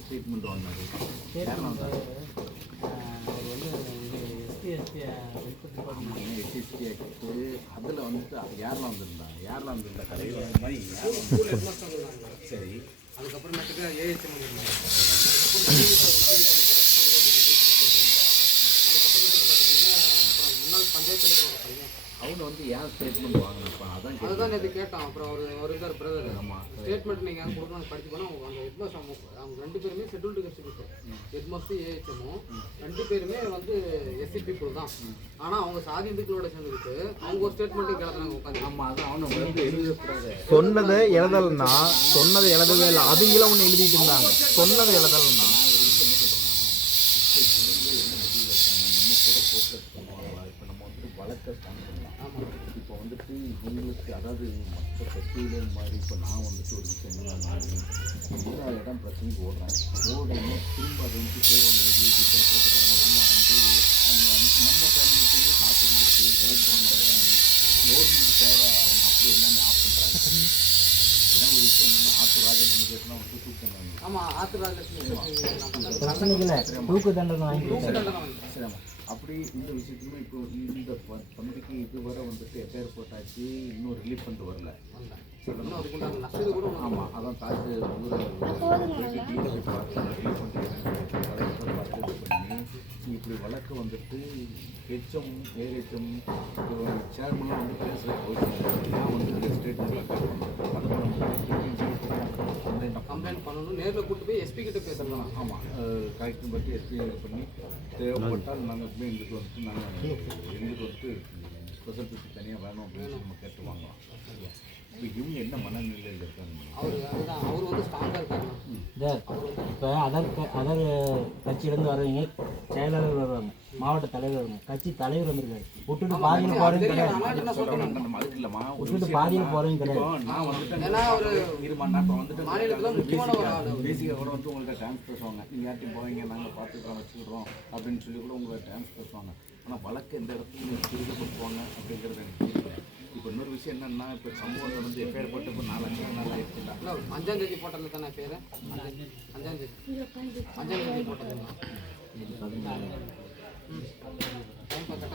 Statement வாங்கினாரு அதில் வந்துட்டு யாரெல்லாம் வந்திருந்தாங்க யாரெல்லாம் வந்திருந்தா கடையில் மாதிரி சரி அதுக்கப்புறமேட்டுக்கு ஏஹெச்எம் முன்னாள் பஞ்சாயத்து தலைவரோட பையன் அவங்க வந்து ஏன் ஸ்டேட்மெண்ட் வாங்கினப்பா அதுதான் இது கேட்டோம். அப்புறம் அவர் இருக்கார் பிரதர். ஆமாம் ஸ்டேட்மெண்ட் நீங்கள் ஏன் கொடுக்கணும் படிச்சு போனால் அவங்க அந்த ஹெட்மாஸ்டர் அவங்க ரெண்டு பேருமே ஷெட்யூல்டு கஸ்ட் பீப்புள் ஹெட்மாஸ்டர் ஏஹெச்எம்மும் ரெண்டு பேருமே வந்து எஸ்சி பீப்புள் தான். ஆனால் அவங்க சாதி இந்துக்களோட சேர்ந்துக்கிட்டு அவங்க ஒரு ஸ்டேட்மெண்ட்டு கேட்குறாங்க உட்காந்து. ஆமாம் அதான் அவனை வந்து எழுதக்கூடாது சொன்னதை எழுதலைன்னா சொன்னதை எழுதவே இல்லை அவங்களும் ஒன்று எழுதிட்டு இருந்தாங்க சொன்னதை எழுதலைன்னா வழக்க ஸ்டாண்ட் பண்ணலாம். இப்போ வந்துட்டு இவங்களுக்கு அதாவது மற்ற பத்திரிகை மாதிரி இப்போ நான் வந்துட்டு ஒரு விஷயம் எல்லா இடம் பிரச்சனைக்கு ஓடுறேன் திரும்ப அது வந்து பேருவங்க வீட்டு பேப்பர்லாம் வந்து அவங்க நம்ம ஃபேமிலிக்குமே காசு கொடுத்து கவர்மெண்ட்டுக்கு தேவை அவங்க அப்படியே எல்லாமே ஆஃப் பண்ணுறாங்க. ஏன்னா ஒரு விஷயம் என்னன்னா ஆத்தூர் ராஜலட்சுமிலாம் வந்து தூக்கம். ஆமாம் ஆத்தூர் லட்சுமி தூக்கு தண்டனை வாங்கி அப்படி இந்த விஷயத்துலையுமே இப்போ இந்த தம்பிக்கு இதுவரை வந்துட்டு எஃப்ஐஆர் போட்டாச்சு இன்னும் ரிலீஃப் பண்ணிட்டு வரல. ஆமாம் அதான் காசு பண்ணி இப்படி வழக்கு வந்துட்டு ஹெச்எம் ஏஹெச்எம் சேர்மன்லாம் வந்து பேசுகிறேன் நான் வந்து ஸ்டேட்மெண்ட் கம்ப்ளைண்ட் பண்ணணும் நேரில் கூட்டு போய் எஸ்பி கிட்ட பேசலாம். ஆமாம் கரெக்டும் பற்றி எஸ்பி பண்ணி தேவைப்பட்டால் நாங்கள் எங்களுக்கு வந்துட்டு நாங்கள் எங்களுக்கு வந்துட்டு ஸ்பெஷல் பிரிச்சு தனியாக வேணும் அப்படின்னு நம்ம கேட்டு வாங்கலாம். இப்போ இவங்க என்ன மனநிலையில் இருக்காங்க? அவர் வந்து ஸ்ட்ராங்காக இருக்காங்க. இப்போ அதர் கட்சியிலேருந்து வர்றவங்க செயலாளர் வருவாங்க மாவட்ட தலைவர் வருவாங்க கட்சி தலைவர் வந்திருக்காரு விட்டுட்டு பாதியில் போகிறவங்க கிடையாது விட்டுட்டு பாதியில் போகிறவங்க கிடையாது. நான் வந்துட்டு மாநிலத்தில் முக்கியமான ஒரு பேசிக்காக கூட வந்து உங்கள்கிட்ட டான்ஸ் பேசுவாங்க நீங்கள் யார்ட்டையும் போவீங்க நாங்கள் பார்த்துக்கிறோம் வச்சுக்கிறோம் அப்படின்னு சொல்லி கூட உங்களை டான்ஸ் பேசுவாங்க. ஆனால் வழக்கு எந்த இடத்துலையும் திருடுபடுத்துவாங்க அப்படிங்கிறது எனக்கு தெரியல. இப்போ இன்னொரு விஷயம் என்னென்னா இப்போ சம்பவம் வந்து எஃப்ஐஆர் போட்டு இப்போ 4-5 நாள் ஆயிடுச்சுல 5ஆம் தேதி போட்டதில் தானே பேர் 5ஆம் தேதி போட்டதுங்களா டைம் பார்த்து